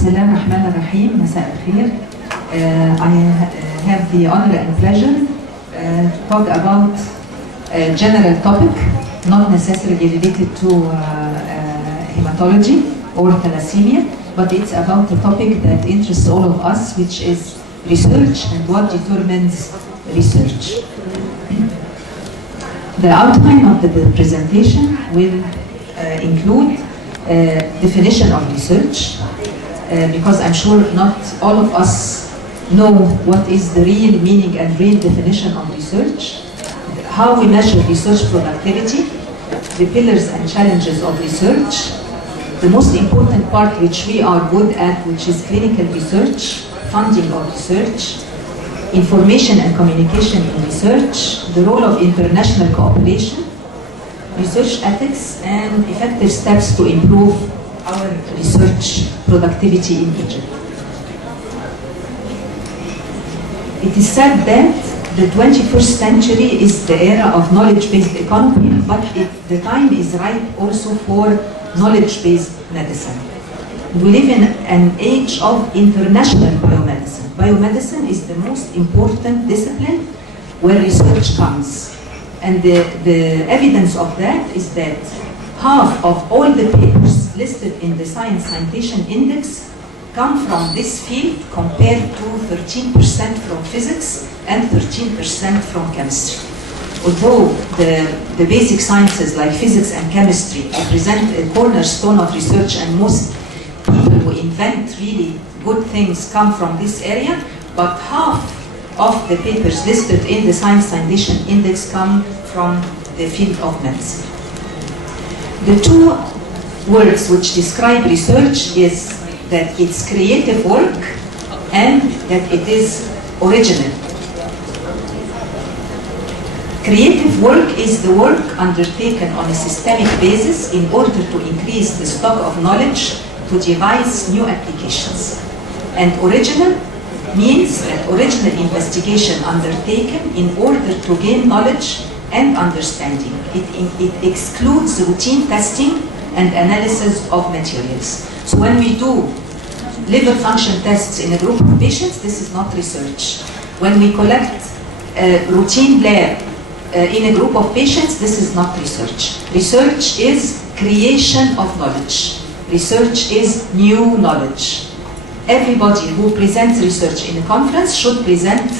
بسم الله الرحمن الرحيم. مساء الخير. I have the honor and pleasure to talk about a general topic, not necessarily related to hematology or thalassemia, but it's about a topic that interests all of us, which is research and what determines research. The outline of the presentation will include definition of research, because I'm sure not all of us know what is the real meaning and real definition of research, how we measure research productivity, the pillars and challenges of research, the most important part which we are good at, which is clinical research, funding of research, information and communication in research, the role of international cooperation, research ethics, and effective steps to improve our research productivity in Egypt. It is said that the 21st century is the era of knowledge-based economy, but the time is right also for knowledge-based medicine. We live in an age of international biomedicine. Biomedicine is the most important discipline where research comes. And the evidence of that is that half of all the papers listed in the Science Citation Index come from this field, compared to 13% from physics and 13% from chemistry. Although the basic sciences like physics and chemistry represent a cornerstone of research, and most people who invent really good things come from this area, but half of the papers listed in the Science Citation Index come from the field of medicine. The two words which describe research is that it's creative work and that it is original. Creative work is the work undertaken on a systemic basis in order to increase the stock of knowledge to devise new applications. And original means that original investigation undertaken in order to gain knowledge and understanding. It excludes routine testing and analysis of materials. So when we do liver function tests in a group of patients, this is not research. When we collect routine blood in a group of patients, this is not research. Research is creation of knowledge. Research is new knowledge. Everybody who presents research in a conference should present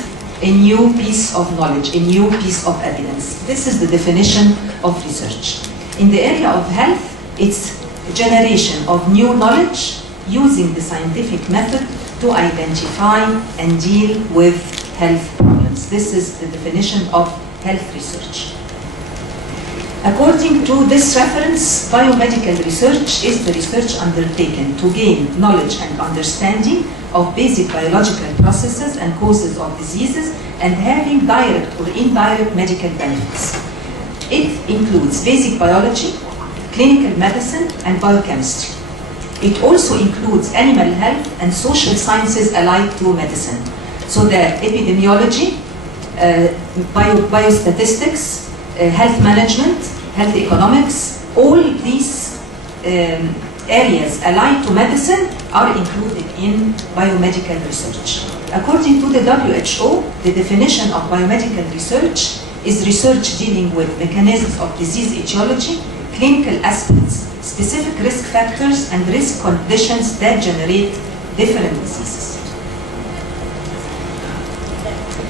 a new piece of knowledge, a new piece of evidence. This is the definition of research. In the area of health, it's generation of new knowledge using the scientific method to identify and deal with health problems. This is the definition of health research. According to this reference, biomedical research is the research undertaken to gain knowledge and understanding of basic biological processes and causes of diseases, and having direct or indirect medical benefits. It includes basic biology, clinical medicine, and biochemistry. It also includes animal health and social sciences allied to medicine. So the epidemiology, biostatistics, health management, health economics, all these areas allied to medicine are included in biomedical research. According to the WHO, the definition of biomedical research is research dealing with mechanisms of disease etiology, clinical aspects, specific risk factors, and risk conditions that generate different diseases.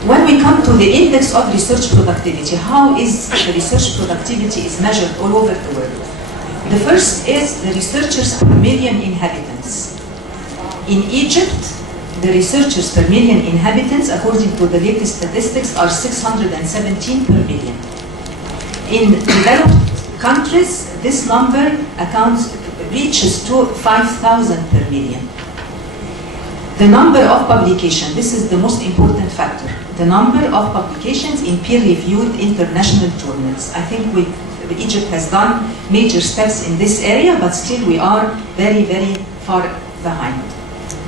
When we come to the index of research productivity, how is the research productivity is measured all over the world? The first is the researchers per million inhabitants. In Egypt, the researchers per million inhabitants, according to the latest statistics, are 617 per million. In developed countries, this number reaches to 5,000 per million. The number of publications, this is the most important factor. The number of publications in peer-reviewed international journals. I think Egypt has done major steps in this area, but still we are very, very far behind.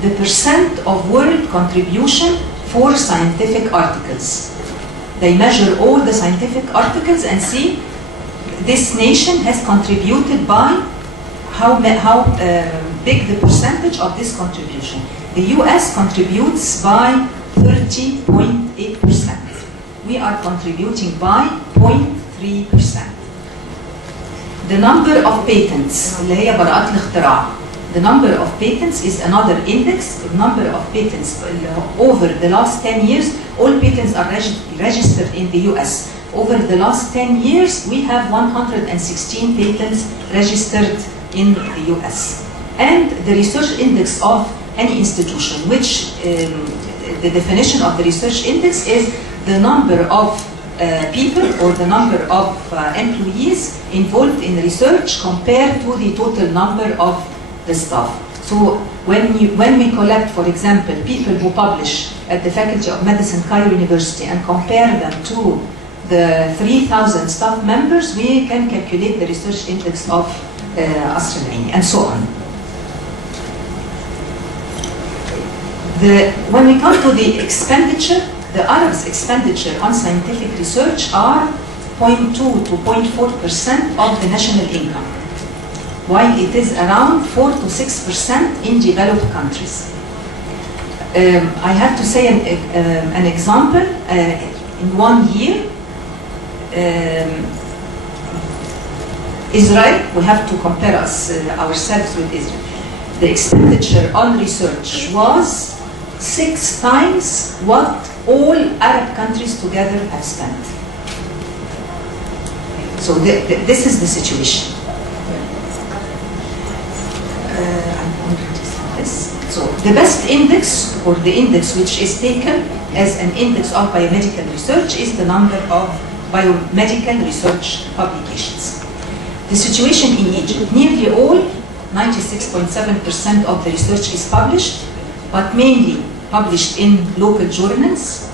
The percent of world contribution for scientific articles. They measure all the scientific articles and see this nation has contributed by how big the percentage of this contribution. The US contributes by 30.8%. We are contributing by 0.3%. The number of patents, اللي هي براءات الاختراع. The number of patents is another index. The number of patents over the last 10 years, all patents are registered in the US. Over the last 10 years, we have 116 patents registered in the US. And the research index of any institution, which the definition of the research index is the number of people or the number of employees involved in research compared to the total number of the staff. So when we collect, for example, people who publish at the Faculty of Medicine, Cairo University, and compare them to the 3,000 staff members, we can calculate the research index of Australia, and so on. When we come to the expenditure, the Arabs' expenditure on scientific research are 0.2 to 0.4% of the national income, while it is around 4 to 6% in developed countries. I have to say an example. In 1 year, Israel, we have to compare ourselves with Israel. The expenditure on research was 6 times what all Arab countries together have spent. So this is the situation. So the best index, or the index which is taken as an index of biomedical research, is the number of biomedical research publications. The situation in Egypt, nearly all, 96.7% of the research is published, but mainly published in local journals.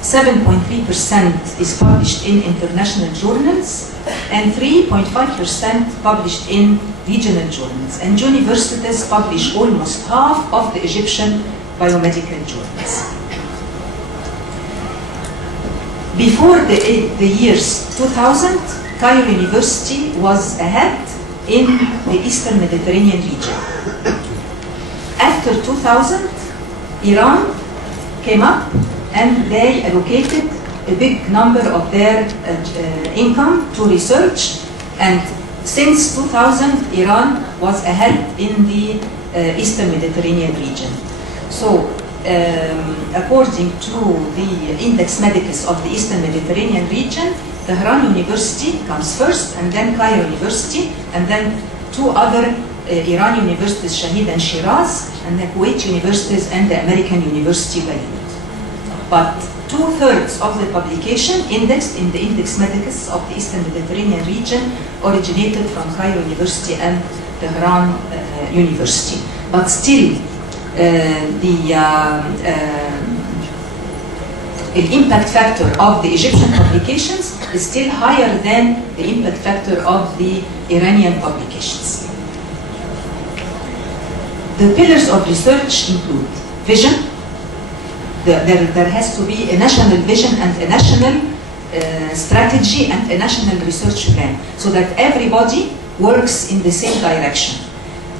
7.3% is published in international journals, and 3.5% published in regional journals. And universities publish almost half of the Egyptian biomedical journals. Before the years 2000, Cairo University was ahead in the Eastern Mediterranean region. After 2000, Iran came up and they allocated a big number of their income to research, and since 2000, Iran was ahead in the Eastern Mediterranean region. So, according to the Index Medicus of the Eastern Mediterranean region, Tehran University comes first, and then Cairo University, and then 2 other Iran universities, Shahid and Shiraz, and the Kuwait universities, and the American University Beirut. But 2/3 of the publication indexed in the Index Medicus of the Eastern Mediterranean region originated from Cairo University and Tehran University. But still, the impact factor of the Egyptian publications is still higher than the impact factor of the Iranian publications. The pillars of research include vision. There has to be a national vision and a national strategy and a national research plan, so that everybody works in the same direction.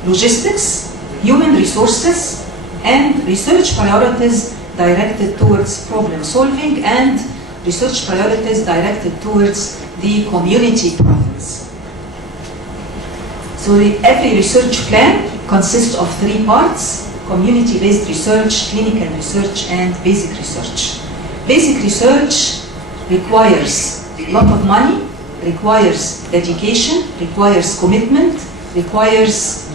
Logistics, human resources, and research priorities directed towards problem solving, and research priorities directed towards the community problems. So every research plan consists of 3 parts: community-based research, clinical research, and basic research. Basic research requires a lot of money, requires dedication, requires commitment, requires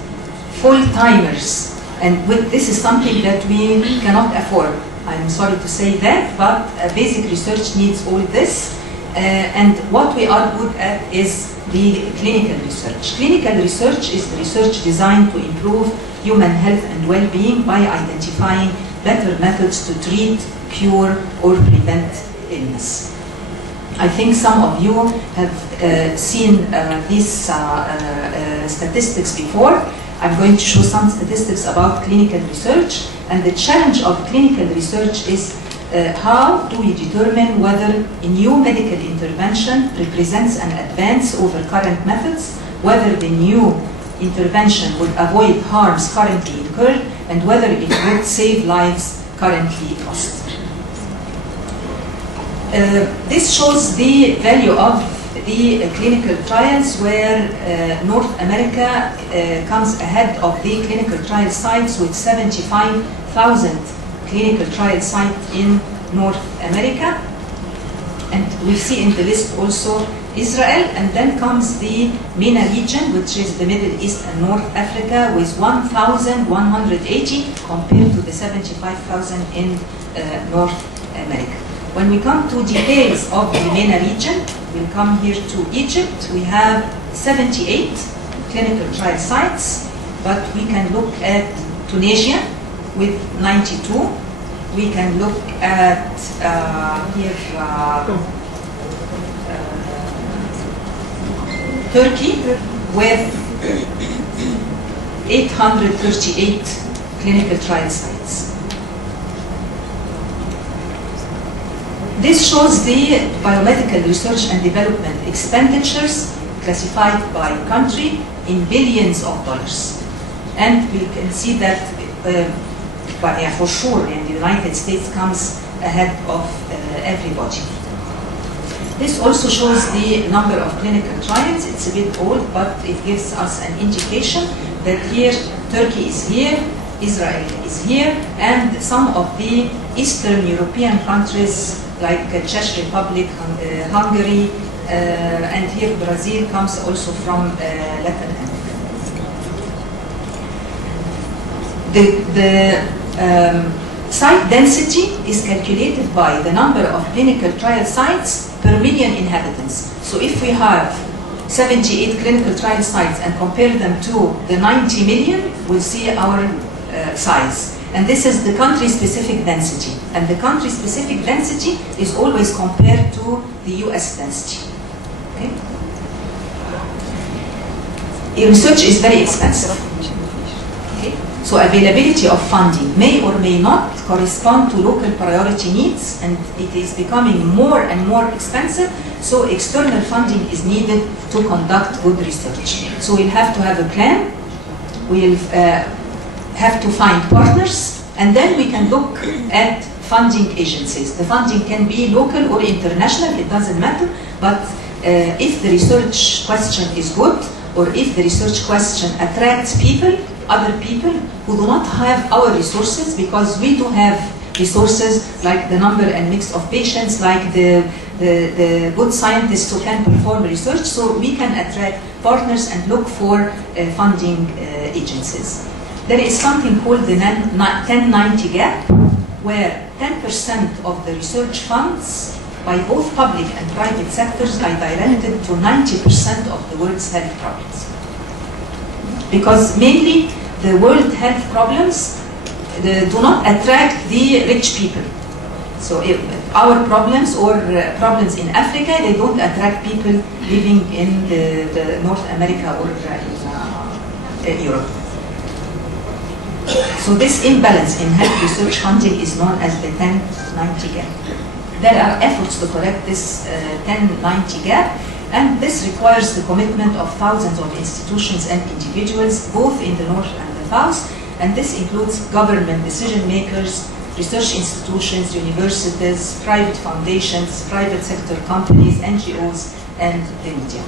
full-timers. And this is something that we cannot afford. I'm sorry to say that, but basic research needs all this. And what we are good at is the clinical research. Clinical research is the research designed to improve human health and well-being by identifying better methods to treat, cure, or prevent illness. I think some of you have seen these statistics before. I'm going to show some statistics about clinical research, and the challenge of clinical research is how do we determine whether a new medical intervention represents an advance over current methods, whether the new intervention would avoid harms currently incurred and whether it would save lives currently lost. This shows the value of the clinical trials where North America comes ahead of the clinical trial sites with 75,000 clinical trial sites in North America. And we see in the list also Israel, and then comes the MENA region, which is the Middle East and North Africa, with 1,180 compared to the 75,000 in North America. When we come to details of the MENA region, we'll come here to Egypt. We have 78 clinical trial sites, but we can look at Tunisia with 92. We can look at Turkey with 838 clinical trial sites. This shows the biomedical research and development expenditures classified by country in billions of dollars. And we can see that for sure in the United States comes ahead of everybody. This also shows the number of clinical trials. It's a bit old, but it gives us an indication that here Turkey is here, Israel is here, and some of the Eastern European countries like Czech Republic, Hungary, and here Brazil comes also from Latin America. The site density is calculated by the number of clinical trial sites per million inhabitants. So if we have 78 clinical trial sites and compare them to the 90 million, we'll see our size. And this is the country-specific density. And the country-specific density is always compared to the US density. Okay? Research is very expensive. Okay? So availability of funding may or may not correspond to local priority needs, and it is becoming more and more expensive, so external funding is needed to conduct good research. So we'll have to have a plan, we'll have to find partners, and then we can look at funding agencies. The funding can be local or international, it doesn't matter, but if the research question is good, or if the research question attracts people, other people who do not have our resources, because we do have resources like the number and mix of patients, like the good scientists who can perform research, so we can attract partners and look for funding agencies. There is something called the 10-90 gap, where 10% of the research funds by both public and private sectors are directed to 90% of the world's health problems. Because mainly the world health problems do not attract the rich people. So if our problems or problems in Africa, they don't attract people living in the North America or in Europe. So this imbalance in health research funding is known as the 10-90 gap. There are efforts to correct this 10-90 gap, and this requires the commitment of thousands of institutions and individuals, both in the North and the South, and this includes government decision makers, research institutions, universities, private foundations, private sector companies, NGOs, and the media.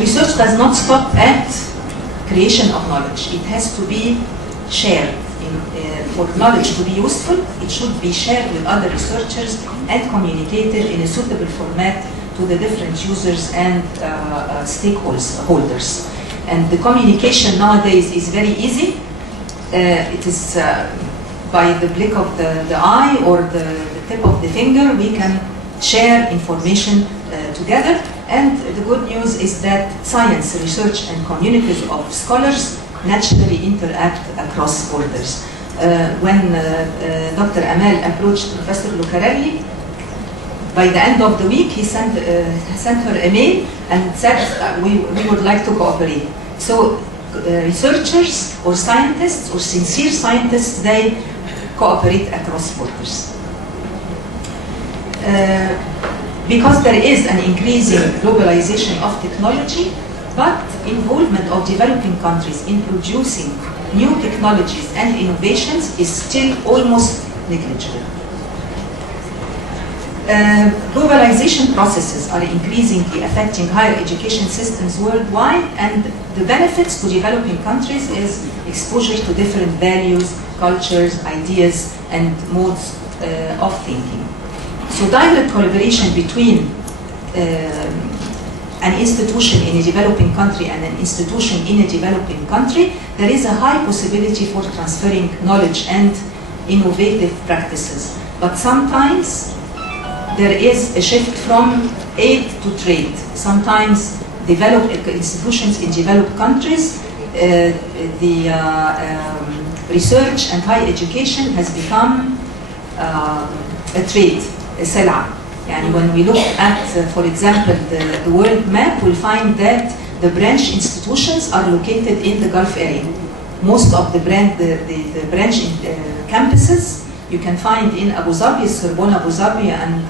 Research does not stop at creation of knowledge. It has to be shared. For knowledge to be useful, it should be shared with other researchers and communicated in a suitable format to the different users and stakeholders. And the communication nowadays is very easy. It is by the blink of the eye or the tip of the finger, we can share information together. And the good news is that science, research, and communities of scholars naturally interact across borders. When Dr. Amal approached Professor Lucarelli, by the end of the week he sent her a mail and said, we would like to cooperate. So researchers or scientists or sincere scientists, they cooperate across borders. because there is an increasing globalization of technology, but involvement of developing countries in producing new technologies and innovations is still almost negligible. Globalization processes are increasingly affecting higher education systems worldwide, and the benefits to developing countries is exposure to different values, cultures, ideas, and modes of thinking. So direct collaboration between an institution in a developing country and an institution in a developing country, there is a high possibility for transferring knowledge and innovative practices. But sometimes there is a shift from aid to trade. Sometimes developed institutions in developed countries, research and higher education has become a trade, a سلعة. يعني when we look at, for example, the world map, we'll find that the branch institutions are located in the Gulf area. Most of the branch campuses you can find in Abu Dhabi, Sorbonne Abu Dhabi, and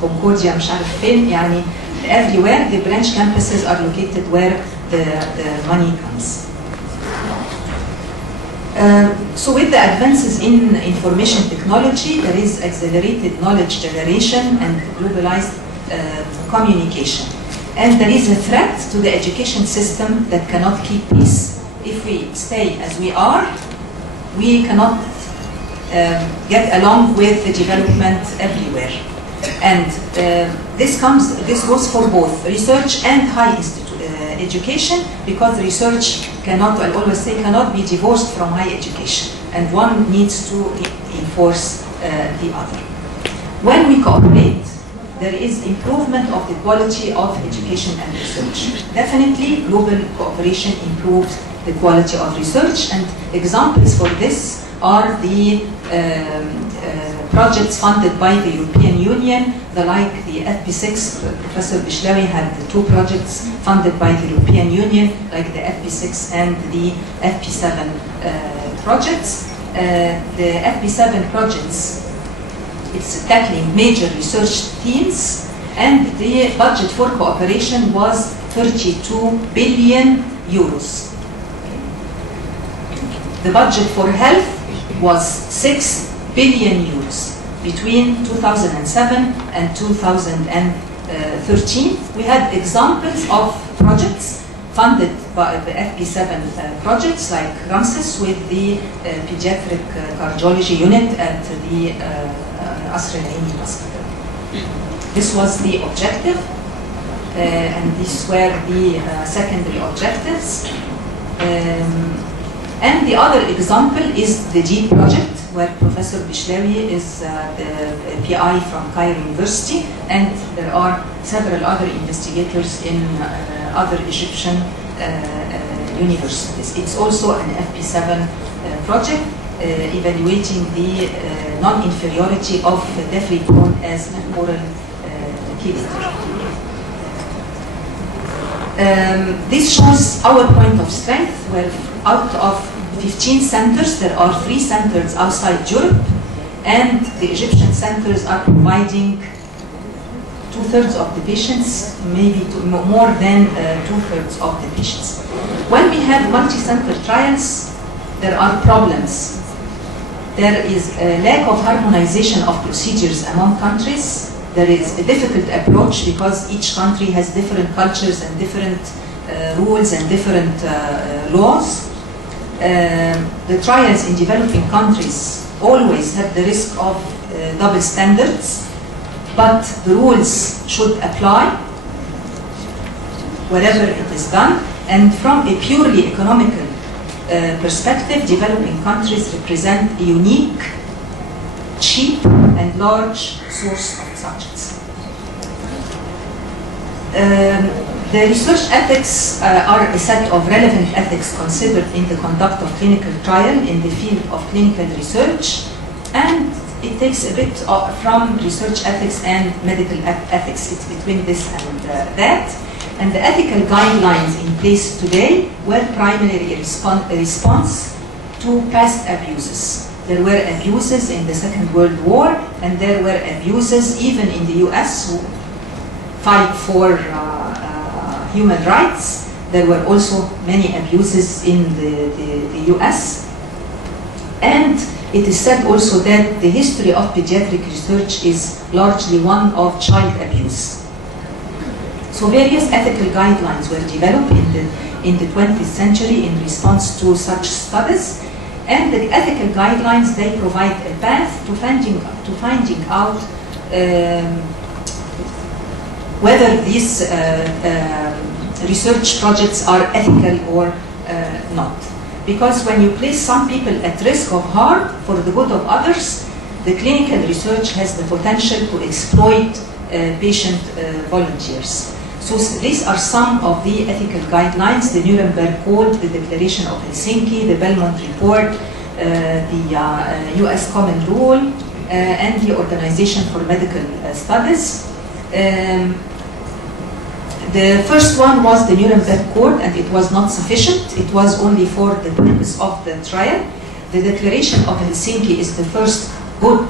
Concordia, مش عارف فين. يعني everywhere the branch campuses are located where the money comes. So with the advances in information technology, there is accelerated knowledge generation and globalized communication. And there is a threat to the education system that cannot keep pace. If we stay as we are, we cannot get along with the development everywhere. And this goes for both research and high education, because research cannot, I always say, cannot be divorced from high education, and one needs to enforce the other. When we cooperate, there is improvement of the quality of education and research. Definitely, global cooperation improves the quality of research, and examples for this are the projects funded by the European Union, like the FP6. Professor Bishlawi had the two projects funded by the European Union, like the FP6 and the FP7 projects. The FP7 projects, it's tackling major research themes, and the budget for cooperation was 32 billion euros. The budget for health was 6 billion euros. Between 2007 and 2013, we had examples of projects funded by the FP7 projects, like Ramses with the pediatric cardiology unit at the Asr al-Aini hospital. This was the objective, and these were the secondary objectives. And the other example is the DEEP project, where Professor Bishlawi is the PI from Cairo University, and there are several other investigators in other Egyptian universities. It's also an FP7 project evaluating the non-inferiority of defriprone as an oral chelator. This shows our point of strength, where out of 15 centers, there are 3 centers outside Europe, and the Egyptian centers are providing 2/3 of the patients, maybe more than 2/3 of the patients. When we have multi-center trials, there are problems. There is a lack of harmonization of procedures among countries. There is a difficult approach because each country has different cultures and different rules and different laws. The trials in developing countries always have the risk of double standards, but the rules should apply wherever it is done. And from a purely economical perspective, developing countries represent a unique, cheap, and large source of subjects. The research ethics are a set of relevant ethics considered in the conduct of clinical trial in the field of clinical research, and it takes a bit from research ethics and medical ethics. It's between this and that. And the ethical guidelines in place today were primarily a response to past abuses. There were abuses in the Second World War, and there were abuses even in the US who fight for human rights. There were also many abuses in the US. And it is said also that the history of pediatric research is largely one of child abuse. So various ethical guidelines were developed in the 20th century in response to such studies. And the ethical guidelines, they provide a path to finding out whether these research projects are ethical or not. Because when you place some people at risk of harm for the good of others, the clinical research has the potential to exploit patient volunteers. So these are some of the ethical guidelines: the Nuremberg Code, the Declaration of Helsinki, the Belmont Report, the US Common Rule, and the Organization for Medical Studies. The first one was the Nuremberg Code, and it was not sufficient. It was only for the purpose of the trial. The Declaration of Helsinki is the first good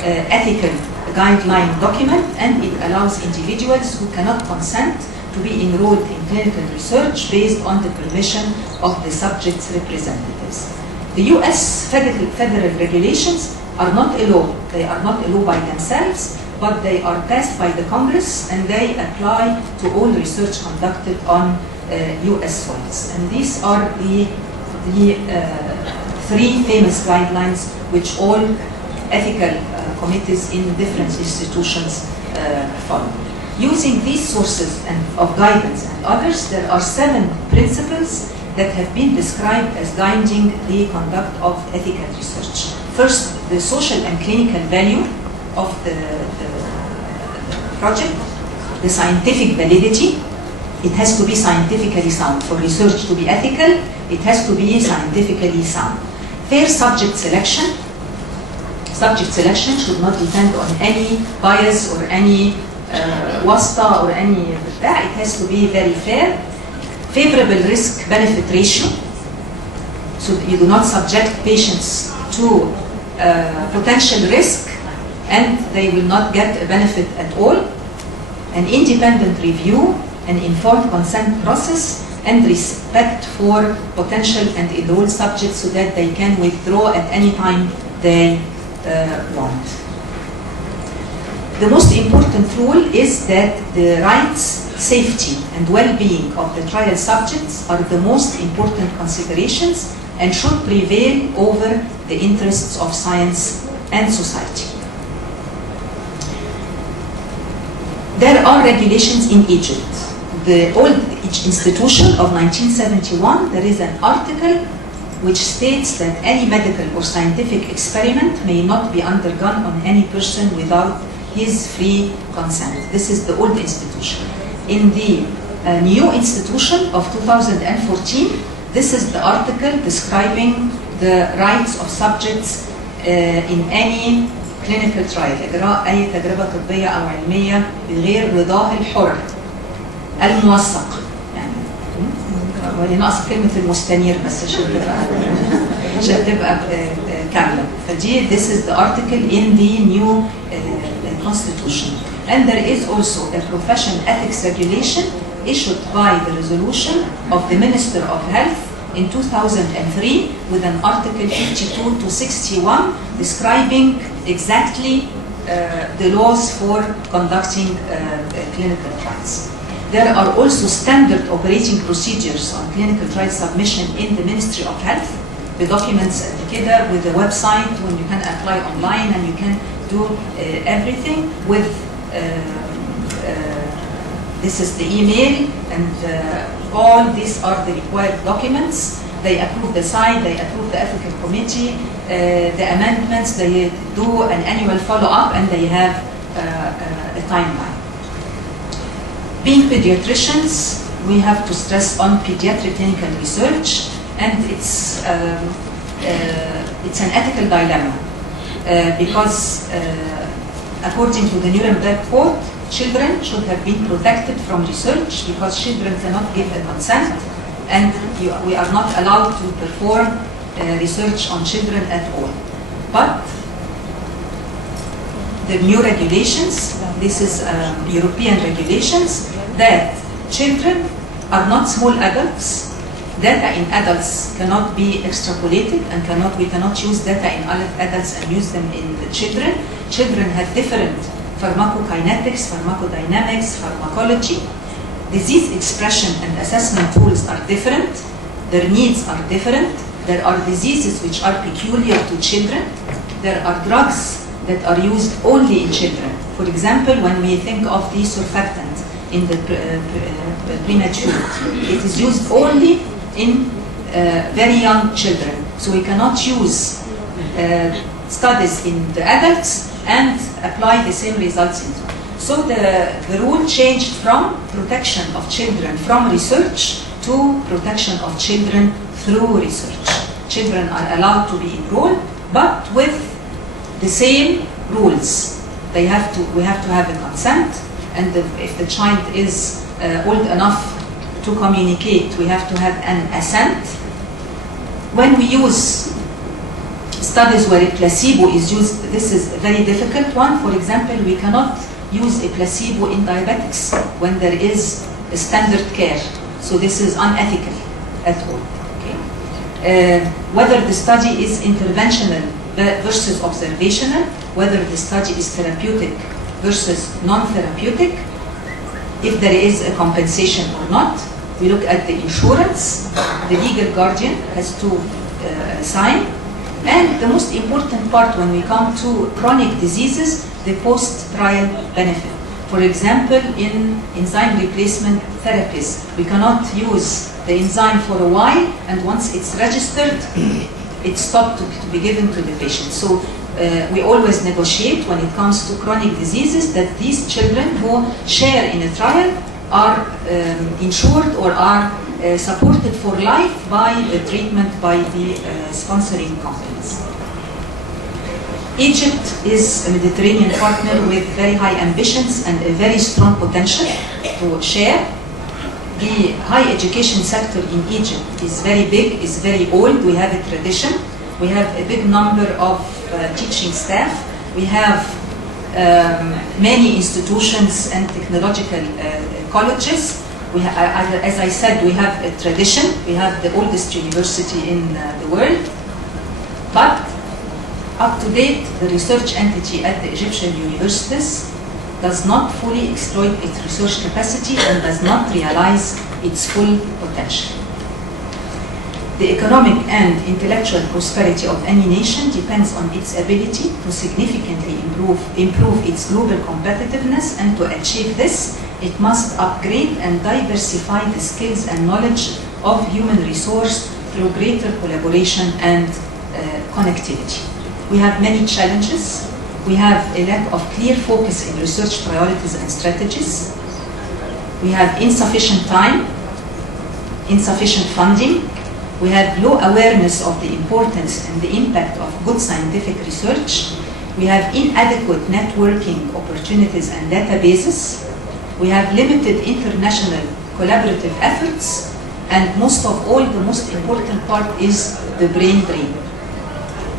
ethical guideline document, and it allows individuals who cannot consent to be enrolled in clinical research based on the permission of the subject's representatives. The US federal regulations are not a law. They are not a law by themselves, but they are passed by the Congress, and they apply to all research conducted on US soils. And these are the three famous guidelines which all ethical committees in different institutions follow. Using these sources of guidance and others, there are 7 principles that have been described as guiding the conduct of ethical research. First, the social and clinical value of the project, the scientific validity. It has to be scientifically sound. For research to be ethical, it has to be scientifically sound. Fair subject selection. Subject selection should not depend on any bias or any wasta or any that. It has to be very fair. Favorable risk-benefit ratio. So you do not subject patients to potential risk and they will not get a benefit at all. An independent review, an informed consent process, and respect for potential and enrolled subjects so that they can withdraw at any time they want. The most important rule is that the rights, safety, and well-being of the trial subjects are the most important considerations and should prevail over the interests of science and society. There are regulations in Egypt. The old institution of 1971, there is an article which states that any medical or scientific experiment may not be undergone on any person without his free consent. This is the old institution. In the new institution of 2014, this is the article describing the rights of subjects in any clinical trial. إجراء أي تجربة طبية أو علمية بغير رضاه الحر الموثق. يعني ناقص كلمة المستنير بس عشان تبقى كاملة. فدي this is the article in the new constitution. And there is also a professional ethics regulation issued by the resolution of the Minister of Health in 2003 with an article 52 to 61 describing exactly the laws for conducting clinical trials. There are also standard operating procedures on clinical trial submission in the Ministry of Health. The documents together with the website when you can apply online and you can do everything with this is the email and all these are the required documents. They approve the site, they approve the ethical committee, the amendments, they do an annual follow-up and they have a timeline. Being pediatricians, we have to stress on pediatric clinical research, and it's an ethical dilemma because according to the Nuremberg Code, children should have been protected from research because children cannot give a consent, and we are not allowed to perform research on children at all. But the new regulations, this is European regulations, that children are not small adults. Data in adults cannot be extrapolated, and we cannot use data in adults and use them in the children. Children have different pharmacokinetics, pharmacodynamics, pharmacology. Disease expression and assessment tools are different. Their needs are different. There are diseases which are peculiar to children. There are drugs that are used only in children. For example, when we think of the surfactant in the premature, it is used only in very young children. So we cannot use studies in the adults and apply the same results in them. So the rule changed from protection of children from research to protection of children through research. Children are allowed to be enrolled, but with the same rules. We have to have a consent, and if the child is old enough to communicate, we have to have an assent. When we use studies where a placebo is used, this is a very difficult one. For example, we cannot use a placebo in diabetics when there is a standard care. So this is unethical at all. Okay? Whether the study is interventional versus observational, whether the study is therapeutic versus non-therapeutic, if there is a compensation or not. We look at the insurance, the legal guardian has to sign, and the most important part when we come to chronic diseases, the post-trial benefit. For example, in enzyme replacement therapies, we cannot use the enzyme for a while, and once it's registered, it's stopped to be given to the patient. So we always negotiate when it comes to chronic diseases that these children who share in a trial are insured or are supported for life by the treatment by the sponsoring companies. Egypt is a Mediterranean partner with very high ambitions and a very strong potential to share. The higher education sector in Egypt is very big, is very old. We have a tradition. We have a big number of teaching staff. We have many institutions and technological colleges. As I said, we have a tradition. We have the oldest university in the world. But up to date, the research entity at the Egyptian universities does not fully exploit its research capacity and does not realize its full potential. The economic and intellectual prosperity of any nation depends on its ability to significantly improve its global competitiveness, and to achieve this, it must upgrade and diversify the skills and knowledge of human resource through greater collaboration and connectivity. We have many challenges. We have a lack of clear focus in research priorities and strategies. We have insufficient time, insufficient funding. We have low awareness of the importance and the impact of good scientific research. We have inadequate networking opportunities and databases. We have limited international collaborative efforts. And most of all, the most important part is the brain drain.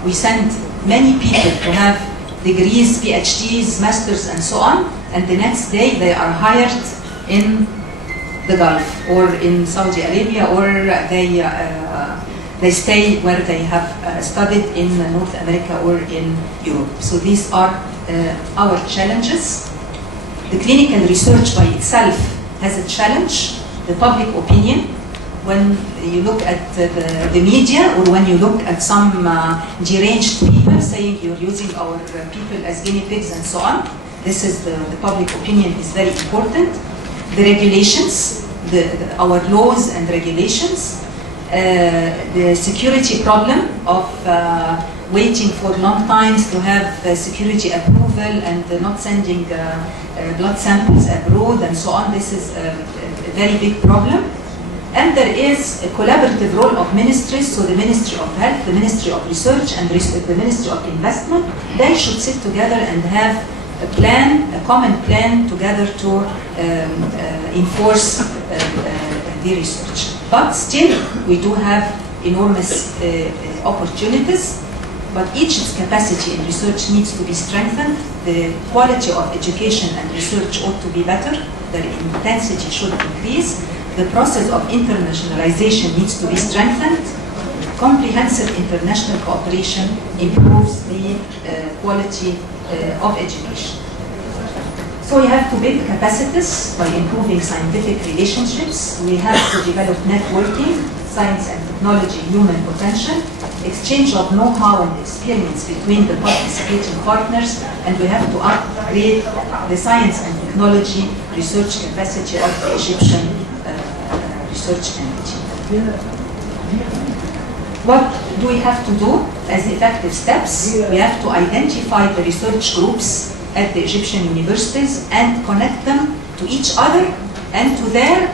We send many people to have degrees, PhDs, masters, and so on, and the next day they are hired in the Gulf or in Saudi Arabia, or they stay where they have studied in North America or in Europe. So these are our challenges. The clinical research by itself has a challenge. The public opinion, when you look at the media, or when you look at some deranged people saying you're using our people as guinea pigs and so on, this is the public opinion is very important. The regulations, our laws and regulations, the security problem of waiting for long times to have security approval and not sending blood samples abroad and so on. This is a very big problem. And there is a collaborative role of ministries, so the Ministry of Health, the Ministry of Research, and the Ministry of Investment. They should sit together and have a plan, a common plan together to enforce the research. But still, we do have enormous opportunities. but Egypt's capacity in research needs to be strengthened. The quality of education and research ought to be better. The intensity should increase. The process of internationalization needs to be strengthened. Comprehensive international cooperation improves the quality of education. So we have to build capacities by improving scientific relationships. We have to develop networking, science and technology, human potential, exchange of know-how and experience between the participating partners, and we have to upgrade the science and technology research capacity of the Egyptian research entity. What do we have to do as effective steps? We have to identify the research groups at the Egyptian universities and connect them to each other and to their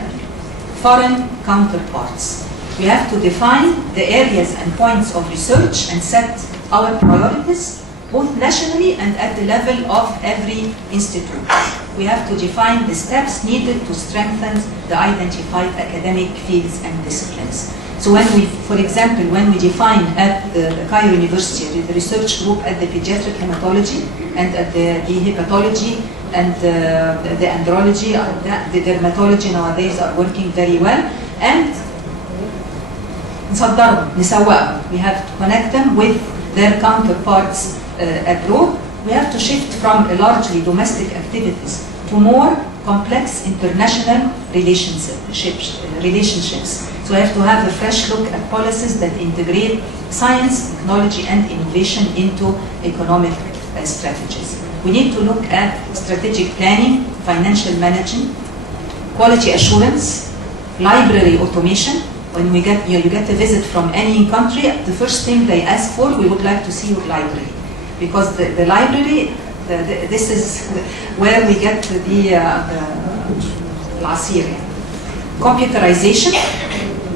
foreign counterparts. We have to define the areas and points of research and set our priorities, both nationally and at the level of every institute. We have to define the steps needed to strengthen the identified academic fields and disciplines. So when we, for example, when we define at the Cairo University the research group at the pediatric hematology and at the hepatology and the andrology, the dermatology nowadays are working very well, and we have to connect them with their counterparts abroad. We have to shift from largely domestic activities to more complex international relationships. So we have to have a fresh look at policies that integrate science, technology, and innovation into economic strategies. We need to look at strategic planning, financial management, quality assurance, library automation. When we get, you get a visit from any country, the first thing they ask for, we would like to see your library. Because the library, this is where we get the Thalassemia. Computerization,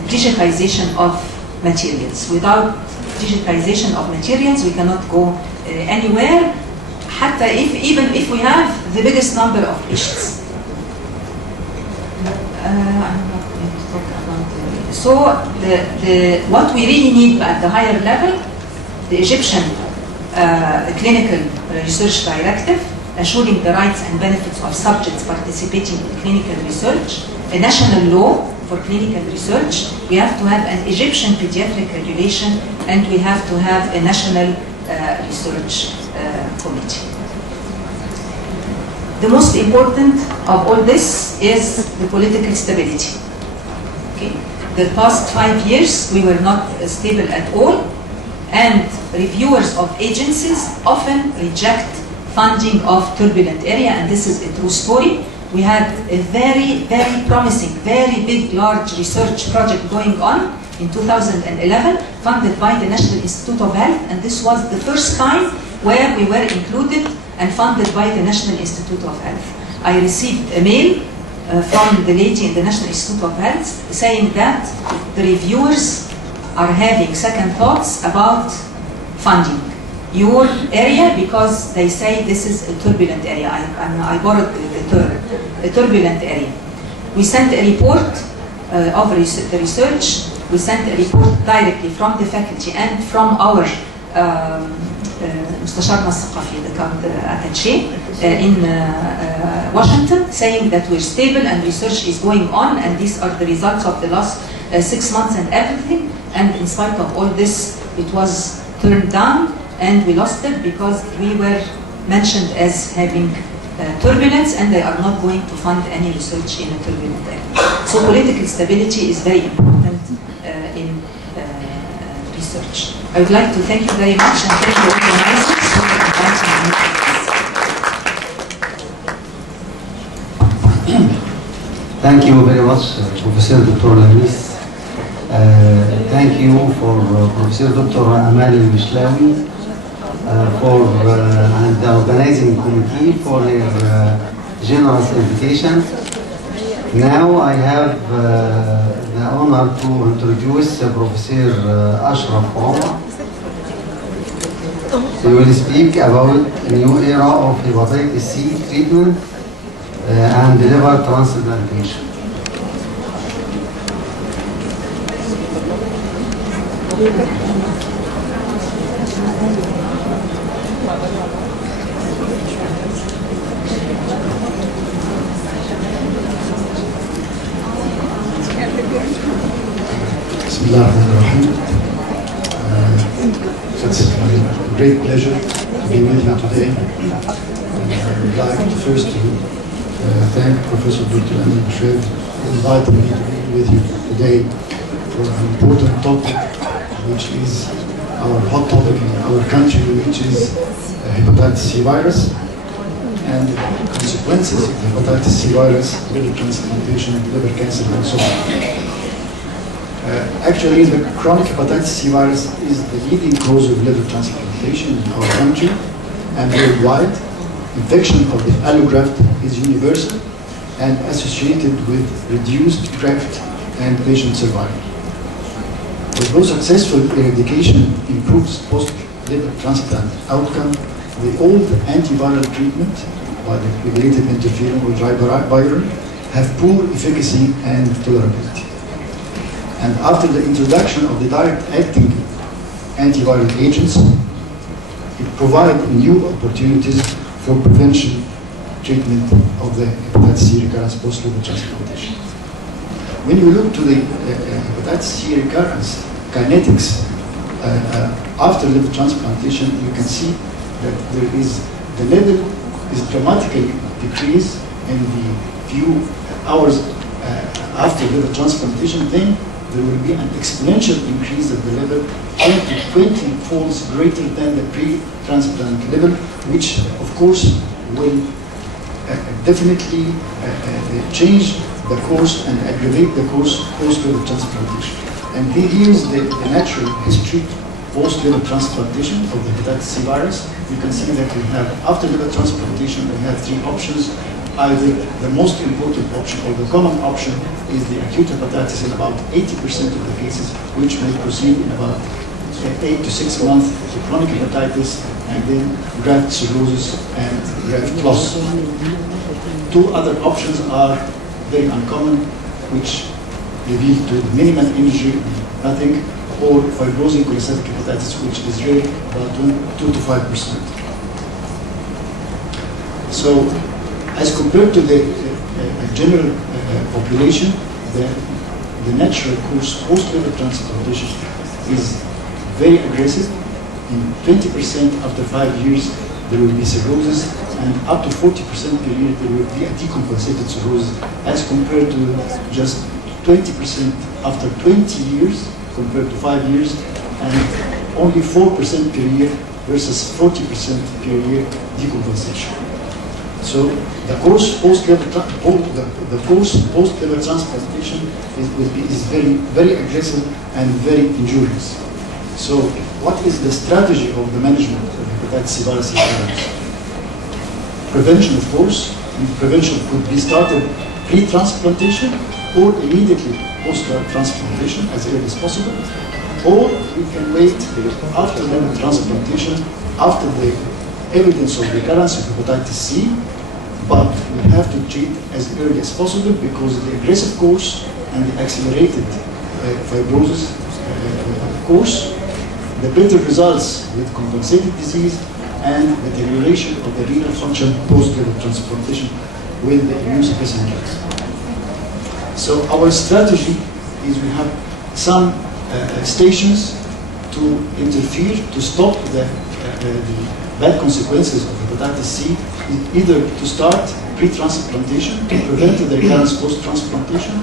digitization of materials. Without digitization of materials, we cannot go anywhere, even if we have the biggest number of patients. So what we really need at the higher level, the Egyptian clinical research directive, assuring the rights and benefits of subjects participating in clinical research, a national law for clinical research, we have to have an Egyptian pediatric regulation, and we have to have a national research committee. The most important of all this is the political stability. Okay. The past 5 years, we were not stable at all, and reviewers of agencies often reject funding of turbulent area, and this is a true story. We had a very, very promising, very big, large research project going on in 2011, funded by the National Institute of Health, and this was the first time where we were included and funded by the National Institute of Health. I received a mail from the lady in the National Institute of Health saying that the reviewers are having second thoughts about funding your area because they say this is a turbulent area. I borrowed the term, a turbulent area. We sent a report of the research. We sent a report directly from the faculty and from our مستشارنا الثقافي, the attaché in Washington, saying that we're stable and research is going on, and these are the results of the last 6 months and everything. And in spite of all this, it was turned down, and we lost it because we were mentioned as having turbulence, and they are not going to fund any research in a turbulent area. So political stability is very important in research. I would like to thank you very much, and thank you organizers for inviting me. Thank you very much, Professor Dr. Lamis. Thank you for Professor Dr. Amal Mishlawi and the organizing committee for their generous invitation. Now I have the honor to introduce Professor Ashraf Omar. He will speak about a new era of hepatitis C treatment and liver transplantation. Bismillahirrahmanirrahim. It's a great pleasure to be with you today. I would like first to thank Professor Dr. Amin Bashir for inviting me to be with you today for an important topic, which is our hot topic in our country, which is hepatitis C virus and consequences of hepatitis C virus, liver transplantation, liver cancer, and so on. Actually, the chronic hepatitis C virus is the leading cause of liver transplantation in our country and worldwide. Infection of the allograft is universal and associated with reduced graft and patient survival. Although successful eradication improves post-liver transplant outcome, the old antiviral treatment by the regulated interferon or ribavirin have poor efficacy and tolerability. And after the introduction of the direct-acting antiviral agents, it provides new opportunities for prevention treatment of the hepatitis C recurrence post-liver transplantation. When you look to the hepatitis C recurrence kinetics after liver transplantation, you can see that the level is dramatically decreased in the few hours after liver transplantation. Then there will be an exponential increase of the level 10 to 20 folds greater than the pre-transplant level, which of course will definitely change the course and aggravate the course post-liver transplantation. And here's the natural history post-liver transplantation of the hepatitis C virus. You can see that we have, after liver transplantation, we have three options. Either the most important option or the common option is the acute hepatitis in about 80% of the cases, which may proceed in about 8 to 6 months to chronic hepatitis and then graft cirrhosis and graft loss. Two other options are very uncommon, which reveal to minimal injury, nothing, or fibrosing cholestatic hepatitis, which is rare, about 2 to 5%. So, as compared to the general population, the natural course post-liver transplantation is very aggressive. In 20% after 5 years, there will be cirrhosis, and up to 40% per year, there will be a decompensated cirrhosis, as compared to just 20% after 20 years, compared to 5 years, and only 4% per year versus 40% per year decompensation. So the course post-liver transplantation is very aggressive and very injurious. So what is the strategy of the management of hepatitis C virus recurrence? Prevention, of course, and prevention could be started pre-transplantation or immediately post-transplantation as early as possible, or we can wait after liver transplantation, after the evidence of recurrence of hepatitis C, but we have to treat as early as possible because the aggressive course and the accelerated fibrosis course, the better results with compensated disease and the deterioration of the renal function post-liver transplantation with the immunosuppressant drugs. So our strategy is we have some stations to interfere, to stop the bad consequences of hepatitis C, either to start pre-transplantation to prevent the recurrence post-transplantation,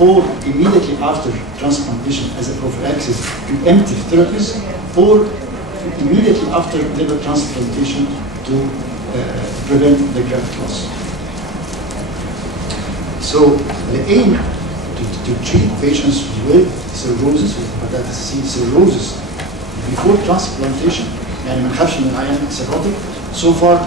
or immediately after transplantation as a prophylaxis preemptive therapies, or immediately after liver transplantation to prevent the graft loss. So the aim to treat patients with cirrhosis, with hepatitis C cirrhosis, before transplantation, and ما نخافش من العيان cirrhotic, so far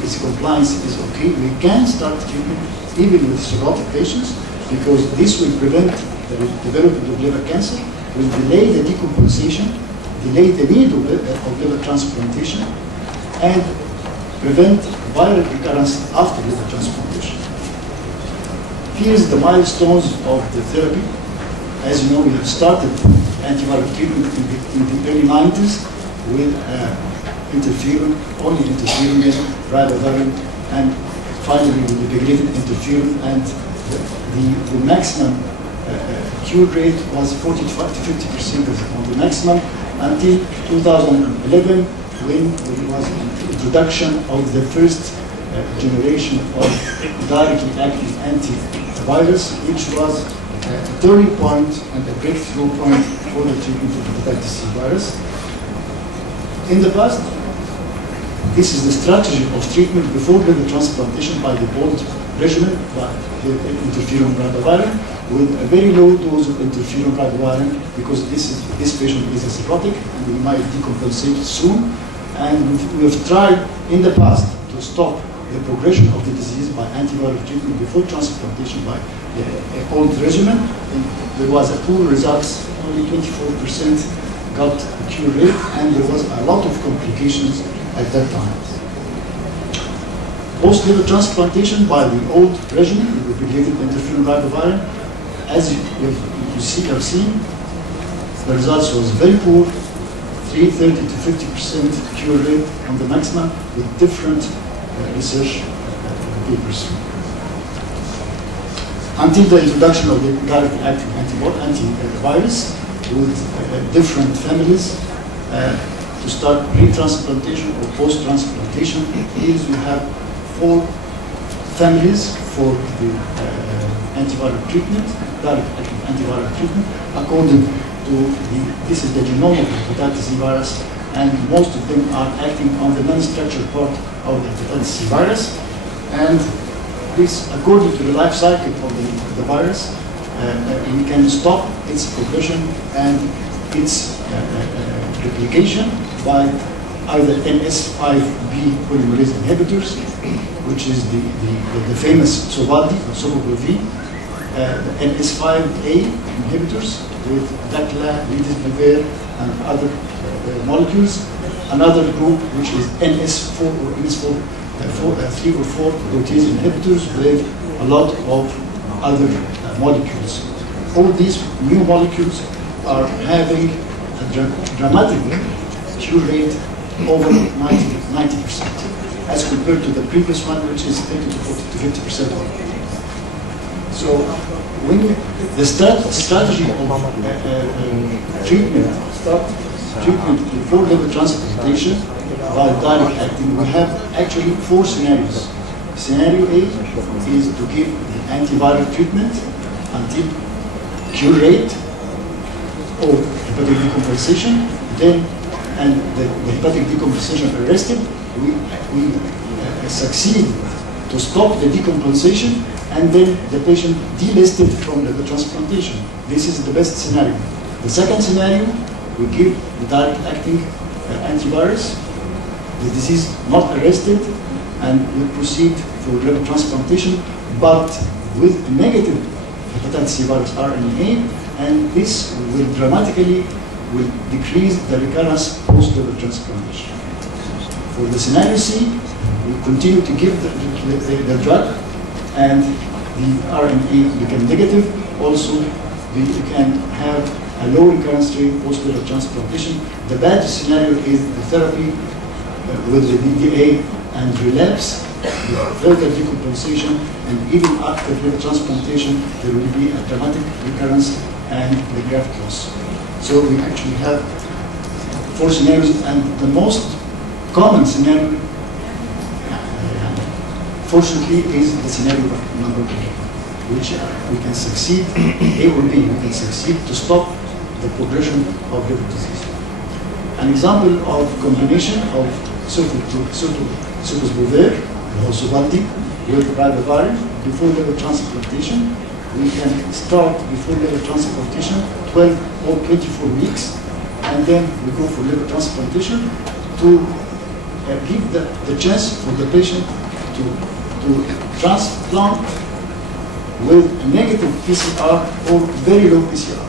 his compliance is okay. We can start treatment even with cirrhotic patients because this will prevent the development of liver cancer, will delay the decompensation, delay the need of liver transplantation, and prevent viral recurrence after liver transplantation. Here's the milestones of the therapy. As you know, we have started antiviral treatment in the early 90s, with interferon, only interferon, ribavirin, and finally with the pegylated interferon, and the maximum cure rate was 45 to 50% on the maximum until 2011, when there was an introduction of the first generation of directly acting antivirus, which was a turning point and a breakthrough point for the treatment of hepatitis C virus. In the past, this is the strategy of treatment before liver transplantation by the old regimen, by the interferon ribavirin, with a very low dose of interferon ribavirin, because this patient is acidotic and we might decompensate soon. And we have tried in the past to stop the progression of the disease by antiviral treatment before transplantation by the old regimen. And there was a poor results, only 24% got a cure rate, and there was a lot of complications at that time. Post-liver transplantation by the old regimen, the pegylated interferon ribavirin, as you have seen, the results was very poor, 30 to 50% cure rate on the maximum, with different research papers. Until the introduction of the direct acting antivirus with different families to start pre-transplantation or post-transplantation. Here we have 4 families for the antiviral treatment, direct acting antiviral treatment, according to this is the genome of the hepatitis C virus, and most of them are acting on the non-structured part of the hepatitis C virus. And this, according to the life cycle of the virus, we can stop its progression and its replication by either NS5B polymerase inhibitors, which is the famous Sovaldi, Sovaldi, the NS5A inhibitors with Dacla, Lidis-Bouver, and other molecules. Another group, which is NS4 or NS4, 3 or 4 protease inhibitors with a lot of other molecules. All these new molecules are having a dramatic cure rate over 90%, as compared to the previous one, which is 30 to 40 to 50% only. So, when the strategy of treatment before liver transplantation by direct acting, we have actually 4 scenarios. Scenario A is to give the antiviral treatment until cure rate or hepatic decompensation. Then, and the hepatic decompensation arrested, we succeed to stop the decompensation, and then the patient delisted from liver transplantation. This is the best scenario. The second scenario, we give the direct acting antivirus, the disease not arrested, and we proceed for liver transplantation, but with negative hepatitis C virus RNA, and this will dramatically decrease the recurrence post-liver transplantation. For the scenario C, we continue to give the drug, and the RNA become negative. Also, we can have a low recurrence rate post-liver transplantation. The bad scenario is the therapy with the DDA and relapse, further decompensation, and even after liver transplantation, there will be a dramatic recurrence and the graft loss. So we actually have 4 scenarios, and the most common scenario, fortunately, is the scenario number A, which we can succeed, A or B, we can succeed to stop the progression of liver disease. An example of combination of Sotobovir, Sovaldi, with ribavirin before liver transplantation. We can start before liver transplantation 12 or 24 weeks, and then we go for liver transplantation to give the chance for the patient to transplant with a negative PCR or very low PCR.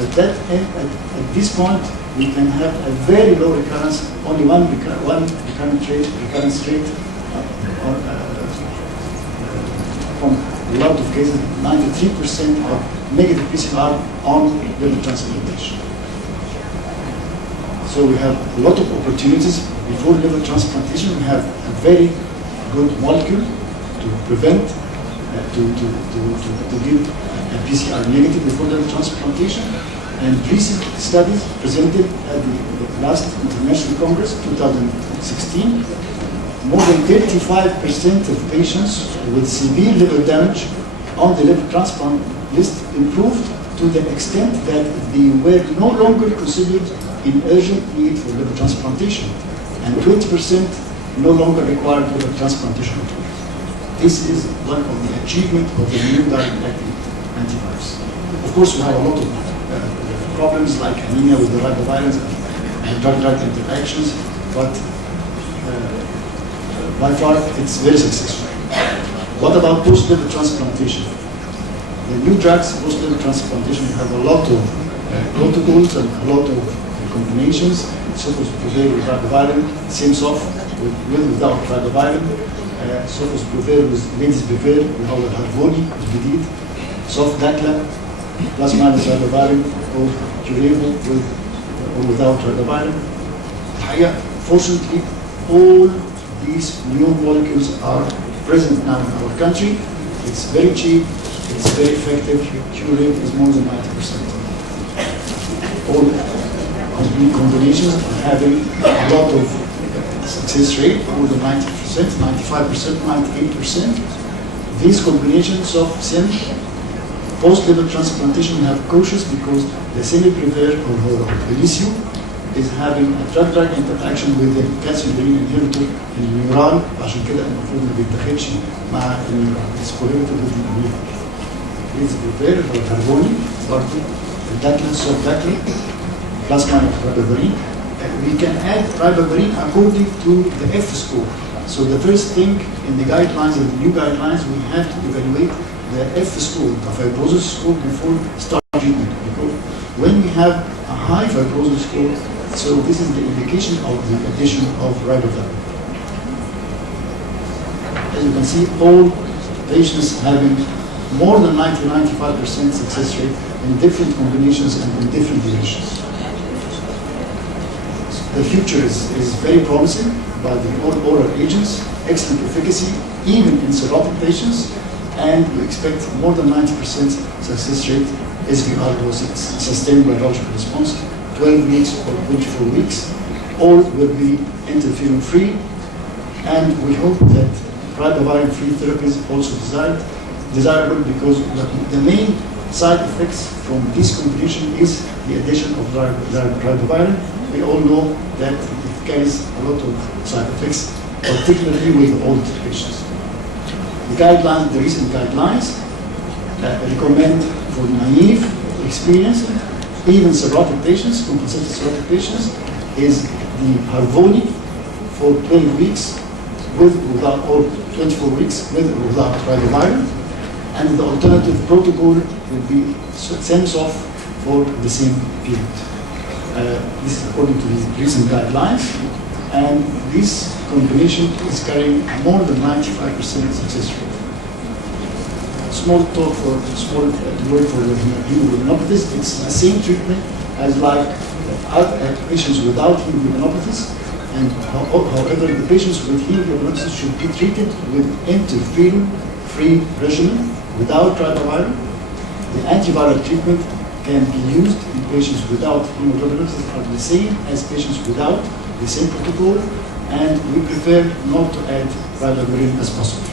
At this point, we can have a very low recurrence, only one recurrence rate from a lot of cases, 93% of negative PCR on liver transplantation. So we have a lot of opportunities before liver transplantation. We have a very good molecule to prevent, to give a PCR negative before liver transplantation. And recent studies presented at the last International Congress, 2016, more than 35% of patients with severe liver damage on the liver transplant list improved to the extent that they were no longer considered in urgent need for liver transplantation, and 20% no longer required liver transplantation at all. This is one of the achievements of the new diet-acting antivirus. Of course, we have a lot of problems like anemia with the ribavirus and drug-drug interactions, but by far it's very successful. What about post-liver transplantation? The new drugs post-liver transplantation have a lot of protocols and a lot of combinations. Sofosbuvir with ribavirin, Simsof with without ribavirin, Sofosbuvir with Ledisbuvir, we have Harvoni, Jadid, Sofdacla, plus minus ribavirin, or Curevo with or without ribavirin. Fortunately, all these new molecules are present now in our country. It's very cheap, it's very effective, cure rate is more than 90%. All complete combinations are having a lot of success rate, more than 90%, 95%, 98%. These combinations of SIM post-liver transplantation have cautious because the semi-prepared or Elisio is having a drug-drug interaction with the calcium inhibitor in النيورال، عشان كده المفروض ما بيتاخدش مع النيورال. It's prohibited with the neural. It's prepared for Harvoni, برضه الداكلا سوبداكلا plus minus ribavirin. We can add ribavirin according to the F score. So the first thing in the guidelines, in the new guidelines, we have to evaluate the F score, the fibrosis score, before start treatment. Because when we have a high fibrosis score, so this is the indication of the addition of ribavirin. As you can see, all patients having more than 90-95% success rate in different combinations and in different durations. The future is very promising by the oral agents, excellent efficacy, even in cirrhotic patients, and we expect more than 90% success rate SVR dosage, sustained virological response, 12 weeks or 24 weeks. All will be interferon-free, and we hope that ribavirin-free therapy is also desirable because the main side effects from this combination is the addition of ribavirin. We all know that it carries a lot of side effects, particularly with old patients. The guidelines, the recent guidelines recommend for naive, experienced, even cirrhotic patients, compensated cirrhotic patients, is the Harvoni for 12 weeks with without, or 24 weeks with or without ribavirin, and the alternative protocol will be Semsof for the same period. This is according to the recent guidelines, and this combination is carrying more than 95% success rate. Small talk for word for the hemoglobinopathies. It's the same treatment as like patients without hemoglobinopathies, and however, the patients with hemoglobinopathies should be treated with interferon-free regimen without ribavirin. The antiviral treatment can be used in patients without hemoglobinopathies are the same as patients without the same protocol, and we prefer not to add ribavirin as possible.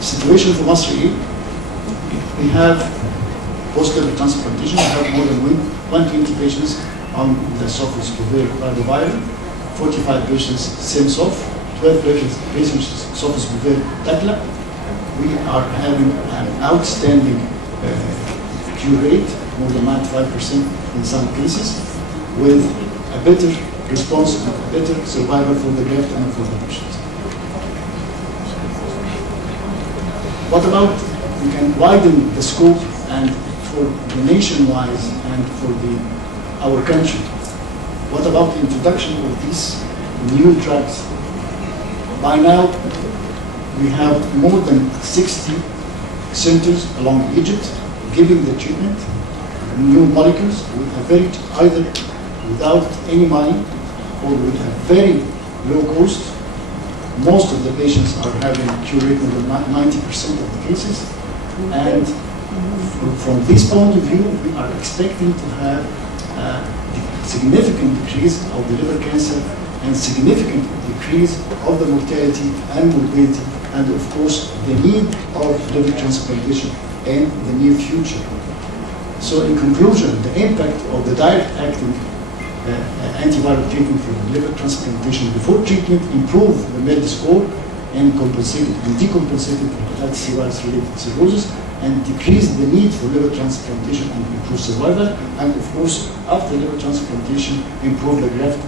Situation for Masri, we have post-liver transplantation. We have more than 120 patients on the Sofosbuvir ribavirin, 45 patients Semsof, 12 patients Sofosbuvir Tacla. We are having an outstanding cure rate, more than 95% in some cases, with a better response and a better survival for the graft and for the patient. What about, we can widen the scope and for the nation-wise and for our country. What about the introduction of these new drugs? By now, we have more than 60 centers along Egypt giving the treatment. new molecules with a very, either without any money or with a very low cost. Most of the patients are having cure rate of 90% of the cases. And from this point of view, we are expecting to have a significant decrease of the liver cancer and significant decrease of the mortality and morbidity, and of course the need of liver transplantation in the near future. So in conclusion, the impact of the direct acting antiviral treatment for liver transplantation before treatment improved the MELD score and compensated and decompensated hepatitis C virus related cirrhosis and decreased the need for liver transplantation and improved survival, and of course after liver transplantation improved the graft